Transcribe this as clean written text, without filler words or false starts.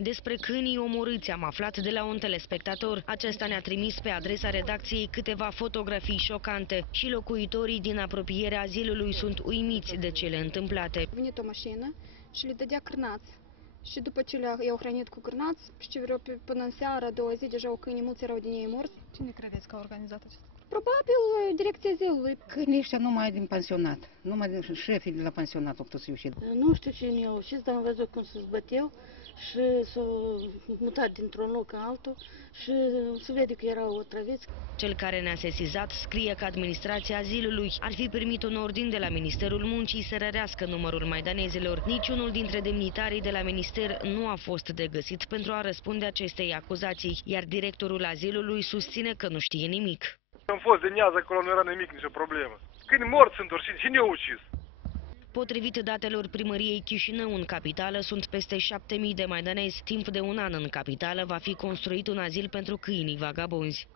Despre câinii omorâți am aflat de la un telespectator. Acesta ne-a trimis pe adresa redacției câteva fotografii șocante și locuitorii din apropierea azilului sunt uimiți de cele întâmplate. A venit o mașină și le dădea cârnați. Și după ce i-au hrănit cu cârnați, și vreo până în seara, a doua zi, deja câinii mulți erau din ei morți. Cine credeți că a organizat acest lucru? Probabil direcția zilului. Câinii ăștia numai din pensionat, numai din șefii de la pensionat au putut să ucid. Nu știu cine i-a ucis, dar am văzut cum se zbăteau și s-au mutat dintr-un loc în altul și se vede că erau otrăviți. Cel care ne-a sesizat scrie că administrația azilului ar fi primit un ordin de la Ministerul Muncii să rărească numărul maidanezilor. Niciunul dintre demnitarii de la minister nu a fost de găsit pentru a răspunde acestei acuzații, iar directorul azilului susține că nu știe nimic. Am fost de nează acolo, nu era nimic, nicio problemă. Câini morți sunt doar și cine a ucis? Potrivit datelor primăriei Chișinău, în capitală sunt peste 7.000 de maidanezi. Timp de un an în capitală va fi construit un azil pentru câinii vagabonzi.